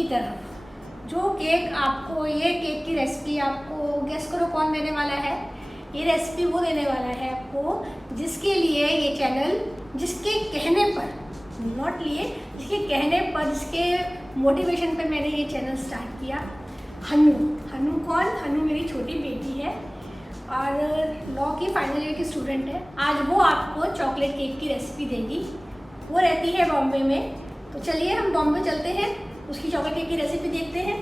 की तरफ। जो केक आपको, ये केक की रेसिपी आपको गेस करो कौन देने वाला है। ये रेसिपी वो देने वाला है आपको जिसके लिए ये चैनल, जिसके कहने पर, नॉट लिए, जिसके कहने पर, जिसके मोटिवेशन पर मैंने ये चैनल स्टार्ट किया। हनु। हनु कौन? हनु मेरी छोटी बेटी है और लॉ की फाइनल ईयर की स्टूडेंट है। आज वो आपको चॉकलेट केक की रेसिपी देगी। वो रहती है बॉम्बे में, तो चलिए हम बॉम्बे चलते हैं, उसकी चॉकलेट केक की रेसिपी देखते हैं।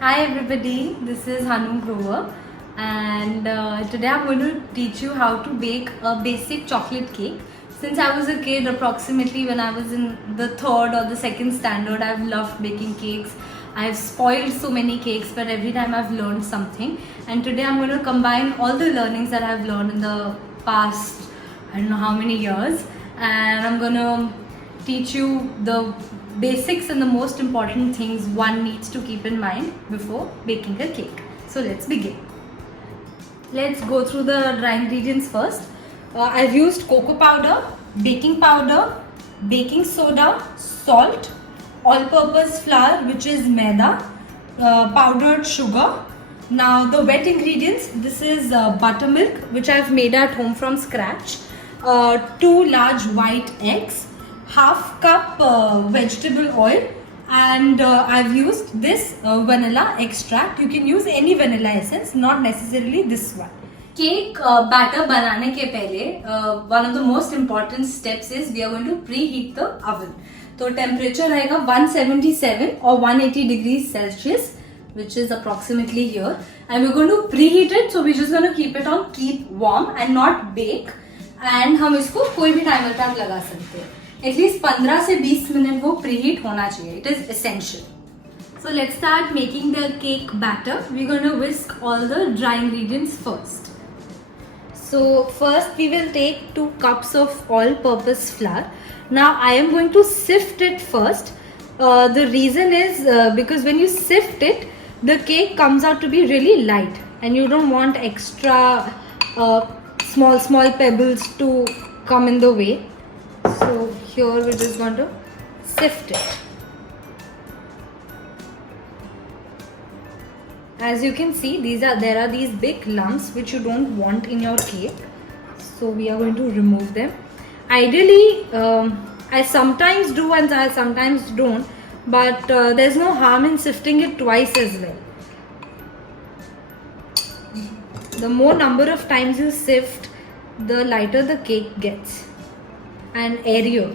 Hi everybody, this is Hanu Grover and today I'm going to teach you how to bake a basic chocolate cake. Since I was a kid, approximately when I was in the 3rd or the 2nd standard, I've loved baking cakes. I've spoiled so many cakes, but every time I've learned something. And today I'm going to combine all the learnings that I've learned in the past, I don't know how many years, and I'm going to teach you the basics and the most important things one needs to keep in mind before baking a cake. So let's begin. Let's go through the dry ingredients first. I've used cocoa powder, baking powder, baking soda, salt, all-purpose flour which is maida, powdered sugar. Now the wet ingredients, this is buttermilk which I've made at home from scratch, 2 large white eggs, half cup vegetable oil, and I've used this vanilla extract. You can use any vanilla essence, not necessarily this one. Cake batter बनाने के पहले one of the most important steps is we are going to preheat the oven. तो temperature रहेगा 177 or 180 degrees Celsius, which is approximately here, and we're going to preheat it. So we're just going to keep it on keep warm and not bake. And हम इसको कोई भी timer पे आप लगा सकते हैं. एटलीस्ट 15 से 20 मिनट वो प्रीहीट होना चाहिए. It is essential. So let's start making the cake batter. We gonna whisk all the dry ingredients first. So first we will take 2 cups of all-purpose flour. Now I am going to sift it first. The reason is because when you sift it, the cake comes out to be really light, and you don't want extra small pebbles to come in the way. So here we're just going to sift it. As you can see, there are these big lumps which you don't want in your cake. So we are going to remove them. Ideally, I sometimes do and I sometimes don't, but there's no harm in sifting it twice as well. The more number of times you sift, the lighter the cake gets and airier.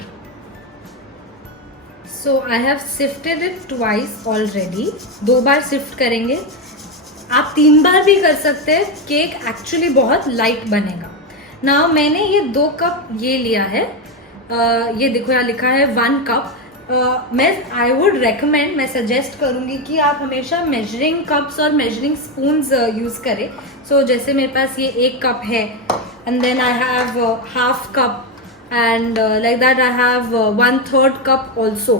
So I have sifted it twice already. 2 बार sift करेंगे. आप 3 बार भी कर सकते हैं. Cake actually बहुत light बनेगा. नाउ मैंने ये 2 कप ये लिया है. ये देखो यहाँ लिखा है 1 कप. मैं वुड रेकमेंड, मैं सजेस्ट करूँगी कि आप हमेशा मेजरिंग कप्स और मेजरिंग स्पून्स यूज़ करें. सो जैसे मेरे पास ये 1 कप है and then I have half cup and like that I have 1/3 cup also.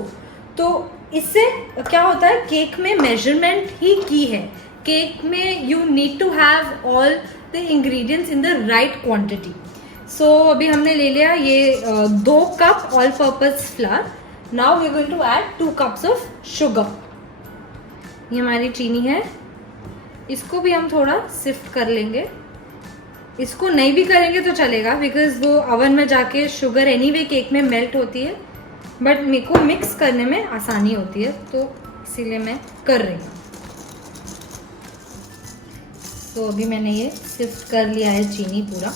तो इससे क्या होता है, केक में मेजरमेंट ही की है. केक में you need to have all the ingredients in the right quantity. So अभी हमने ले लिया ये 2 cup all purpose flour. Now we are going to add 2 cups of sugar. ये हमारी चीनी है. इसको भी हम थोड़ा सिफ्ट कर लेंगे. इसको नहीं भी करेंगे तो चलेगा बिकॉज वो ओवन में जाके शुगर एनीवे केक में मेल्ट होती है, बट मेरे को मिक्स करने में आसानी होती है तो इसीलिए मैं कर रही हूँ. तो अभी मैंने ये सिफ्ट कर लिया है चीनी पूरा.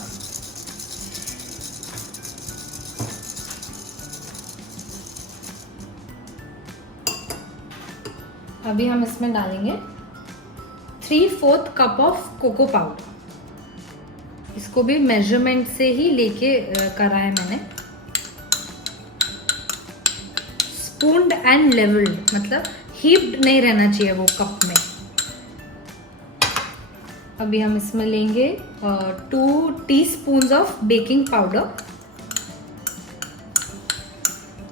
अभी हम इसमें डालेंगे 3/4 कप ऑफ कोको पाउडर. इसको भी मेजरमेंट से ही लेके करा है मैंने. स्पून्ड एंड लेवल्ड, मतलब हीप्ड नहीं रहना चाहिए वो कप में. अभी हम इसमें लेंगे 2 teaspoons of baking powder.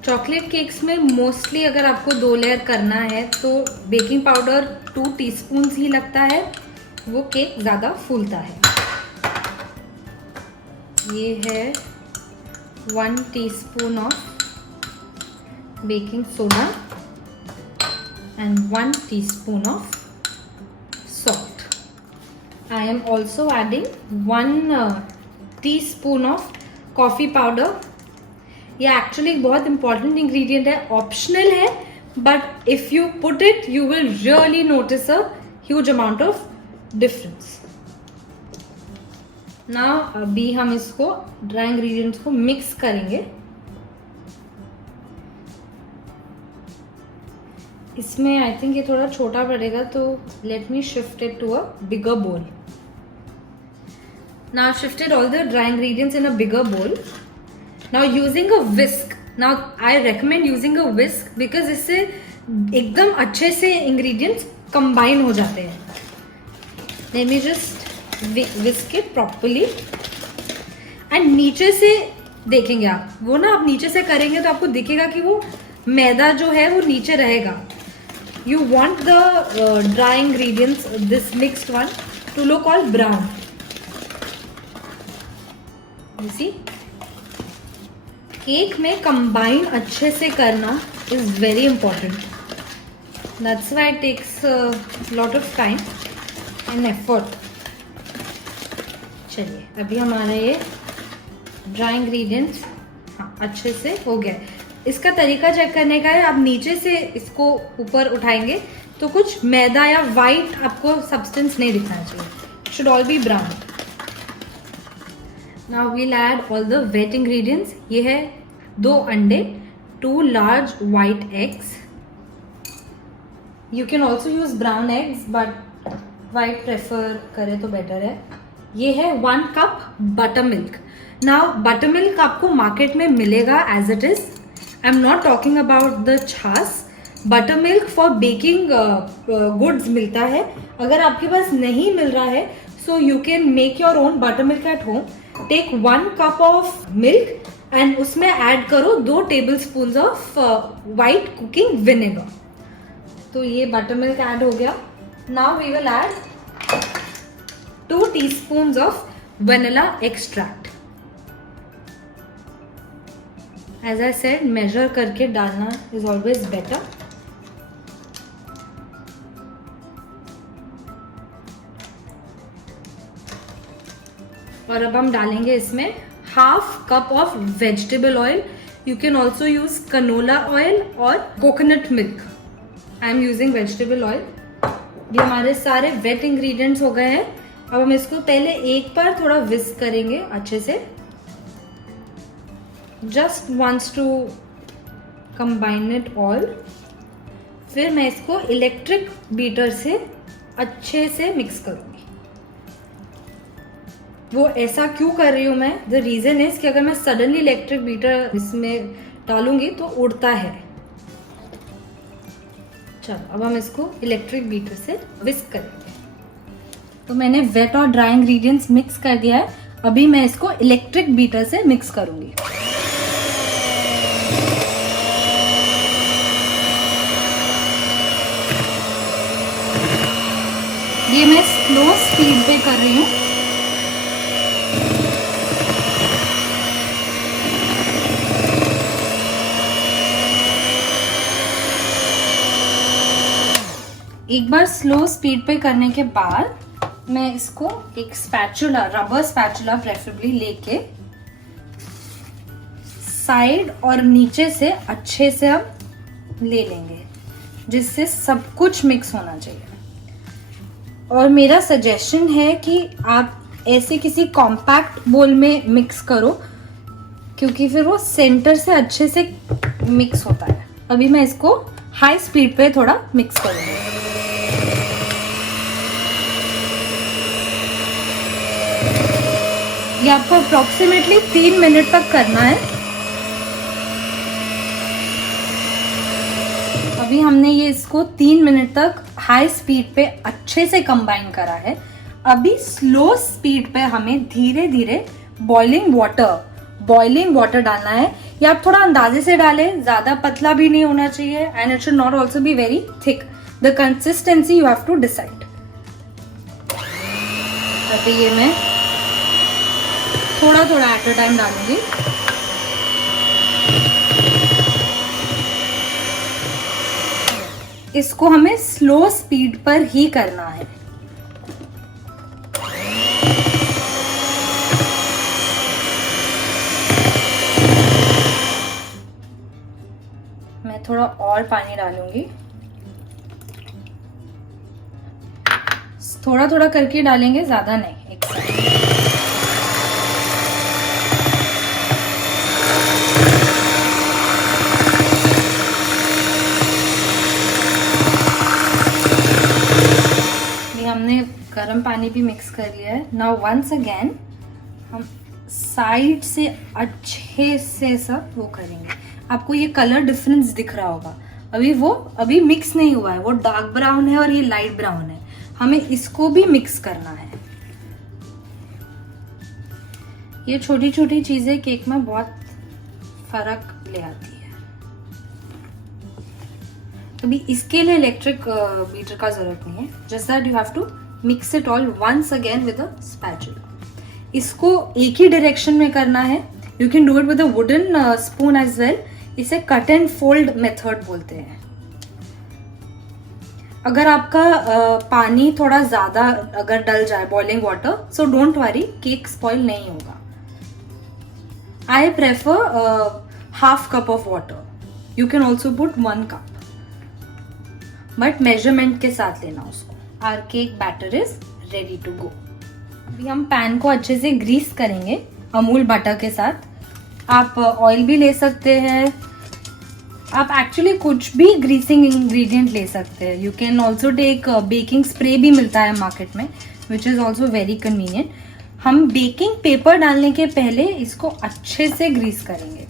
Chocolate cakes में मोस्टली अगर आपको 2 लेयर करना है तो बेकिंग पाउडर 2 टीस्पून्स ही लगता है, वो केक ज़्यादा फूलता है. ये है 1 teaspoon of baking soda. and 1 teaspoon of salt. I am also adding 1 teaspoon of coffee powder. ये एक्चुअली एक बहुत इंपॉर्टेंट इंग्रेडिएंट है, ऑप्शनल है, but if you put it you will really notice a huge amount of difference. Now अभी हम इसको dry ingredients को mix करेंगे. इसमें आई थिंक ये थोड़ा छोटा पड़ेगा, तो let me shift it to a bigger bowl. Now I've shifted all the dry ingredients in a bigger bowl. Now using a whisk. Now I recommend using a whisk because इससे एकदम अच्छे से ingredients combine हो जाते हैं. Let me just whisk it properly. And नीचे से देखेंगे आप, वो ना आप नीचे से करेंगे तो आपको दिखेगा कि वो मैदा जो है वो नीचे रहेगा. You want the dry ingredients, this mixed one, to look all brown. You see? Cake में कंबाइन अच्छे से करना is very important. That's why it takes lot of time and effort. चलिए अभी हमारा ये ड्राई इंग्रेडिएंट्स अच्छे से हो गया. इसका तरीका चेक करने का है, आप नीचे से इसको ऊपर उठाएंगे तो कुछ मैदा या वाइट आपको सब्सटेंस नहीं दिखना चाहिए. Should all B brown. Now we'll add all the wet ingredients. ये है 2 अंडे, 2 large white eggs. You can also use brown eggs, but white prefer करें तो better है. ये है 1 cup buttermilk. Now buttermilk आपको मार्केट में मिलेगा as it is. I'm not talking about the छाछ. Buttermilk for baking goods मिलता है. अगर आपके पास नहीं मिल रहा है, so you can make your own buttermilk at home. Take 1 cup of milk and उसमें ऐड करो 2 tablespoons of white cooking vinegar. तो ये बटर मिल्क ऐड हो गया. Now we will add 2 teaspoons of vanilla extract. As I said, measure करके डालना is always better. और अब हम डालेंगे इसमें 1/2 cup of vegetable oil. You can also use canola oil और coconut milk. I am using vegetable oil. ये हमारे सारे वेट इंग्रेडिएंट्स हो गए हैं. अब हम इसको पहले एक बार थोड़ा विस्क करेंगे अच्छे से, just once to combine it all. फिर मैं इसको इलेक्ट्रिक बीटर से अच्छे से मिक्स करूँगी. वो ऐसा क्यों कर रही हूँ मैं? द रीज़न इज कि अगर मैं सडनली इलेक्ट्रिक बीटर इसमें डालूंगी तो उड़ता है. चलो अब हम इसको इलेक्ट्रिक बीटर से विस्क करेंगे. तो मैंने वेट और ड्राई इंग्रेडिएंट्स मिक्स कर दिया है. अभी मैं इसको इलेक्ट्रिक बीटर से मिक्स करूंगी. ये मैं स्लो स्पीड पे कर रही हूँ. एक बार स्लो स्पीड पे करने के बाद मैं इसको एक स्पैचुला, रबर स्पैचुला प्रेफरेबली लेके साइड और नीचे से अच्छे से हम ले लेंगे, जिससे सब कुछ मिक्स होना चाहिए. और मेरा सजेशन है कि आप ऐसे किसी कॉम्पैक्ट बोल में मिक्स करो, क्योंकि फिर वो सेंटर से अच्छे से मिक्स होता है. अभी मैं इसको हाई स्पीड पे थोड़ा मिक्स करूँगी. ये आपको अप्रोक्सीमेटली 3 मिनट तक करना है. अभी हमने ये इसको 3 मिनट तक हाई स्पीड पे अच्छे से कंबाइन करा है. अभी स्लो स्पीड पे हमें धीरे धीरे बॉइलिंग वाटर डालना है. ये आप थोड़ा अंदाजे से डालें, ज्यादा पतला भी नहीं होना चाहिए and it should not also be very thick. The consistency you have to decide. अभी ये मैं थोड़ा थोड़ा एट अ टाइम डालूंगी. इसको हमें स्लो स्पीड पर ही करना है। मैं थोड़ा और पानी डालूंगी, थोड़ा थोड़ा करके डालेंगे, ज्यादा नहीं, एक साथ। ये हमने गर्म पानी भी मिक्स कर लिया है। नाउ वंस अगेन हम साइड से अच्छे से सब वो करेंगे। आपको ये कलर डिफरेंस दिख रहा होगा, अभी मिक्स नहीं हुआ है, वो डार्क ब्राउन है और ये लाइट ब्राउन है। हमें इसको भी मिक्स करना है। ये छोटी छोटी चीजें केक में बहुत फर्क ले आती है। अभी इसके लिए इलेक्ट्रिक बीटर का जरूरत नहीं है, just that you have to mix it all once again with a spatula. इसको एक ही डायरेक्शन में करना है। You can do it with a wooden spoon as well. इसे कट एंड फोल्ड मेथड बोलते हैं। अगर आपका पानी थोड़ा ज्यादा अगर डल जाए, boiling water, so don't worry, cake spoil नहीं होगा। I prefer half cup of water. You can also put 1 cup, but measurement के साथ लेना उसको। Our cake batter is ready to go. अभी हम पैन को अच्छे से ग्रीस करेंगे अमूल बटर के साथ। आप ऑयल भी ले सकते हैं, आप एक्चुअली कुछ भी ग्रीसिंग इंग्रेडिएंट ले सकते हैं। You can also take baking spray भी मिलता है मार्केट में, which is also very convenient. हम बेकिंग पेपर डालने के पहले इसको अच्छे से ग्रीस करेंगे।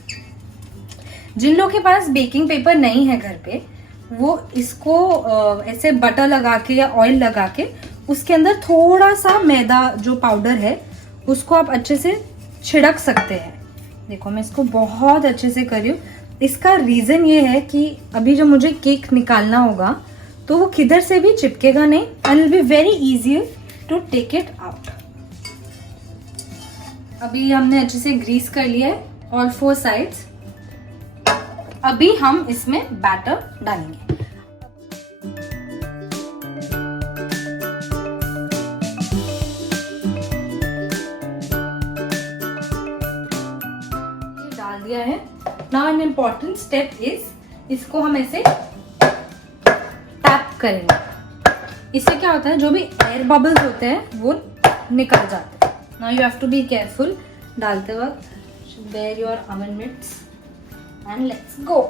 जिन लोगों के पास बेकिंग पेपर नहीं है घर पे, वो इसको ऐसे बटर लगा के या ऑयल लगा के उसके अंदर थोड़ा सा मैदा जो पाउडर है उसको आप अच्छे से छिड़क सकते हैं। देखो मैं इसको बहुत अच्छे से कर रही हूँ। इसका रीजन ये है कि अभी जब मुझे केक निकालना होगा तो वो किधर से भी चिपकेगा नहीं, and will be very easy to take it out. अभी हमने अच्छे से ग्रीस कर लिया है ऑल 4 साइड्स। अभी हम इसमें बैटर डालेंगे। डाल दिया है। Now an important step is, इसको हम ऐसे टैप करेंगे। इससे क्या होता है, जो भी एयर बबल्स होते हैं वो निकल जाते हैं। Now you have to be careful डालते वक्त। Bear your oven mitts and let's go.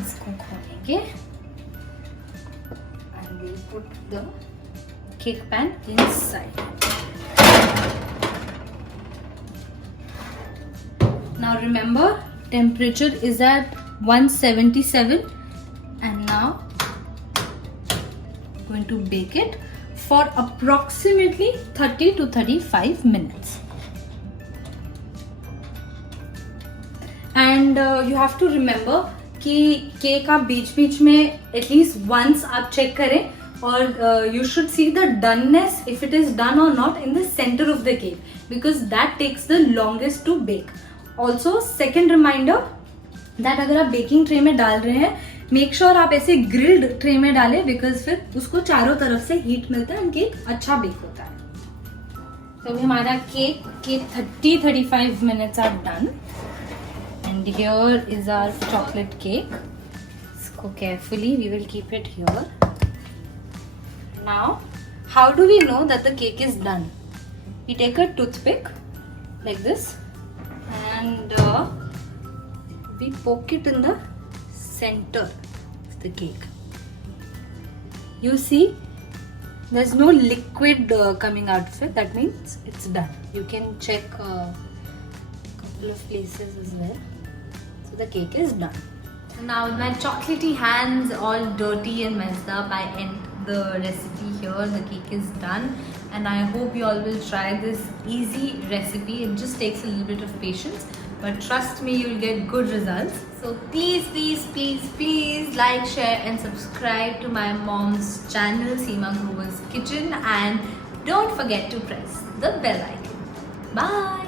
इसको खोलेंगे and we put the cake pan inside. Now remember, temperature is at 177, and now going to bake it for approximately 30 to 35 minutes. And you have to remember कि cake आप बीच बीच में at least once आप check करें, और you should see the doneness, if it is done or not, in the center of the cake, because that takes the longest to bake. Also second reminder that अगर आप baking tray में डाल रहे हैं, make sure आप ऐसे grilled tray में डालें, बिकॉज फिर उसको चारों तरफ से हीट मिलता है एंड केक अच्छा बेक होता है। तो अभी हमारा केक के 30-35 minutes are done, and here is our chocolate cake. इसको carefully we will keep it here. Now, how do we know that the cake is done? We take a toothpick like this and we poke it in the center of the cake. You see, there's no liquid coming out of it. That means it's done. You can check a couple of places as well. So the cake is done. Now with my chocolatey hands all dirty and messed up, I end the recipe here. The cake is done, and I hope you all will try this easy recipe. It just takes a little bit of patience, but trust me, you'll get good results. So please like, share and subscribe to my mom's channel, Seema Grover's Kitchen, and don't forget to press the bell icon. Bye.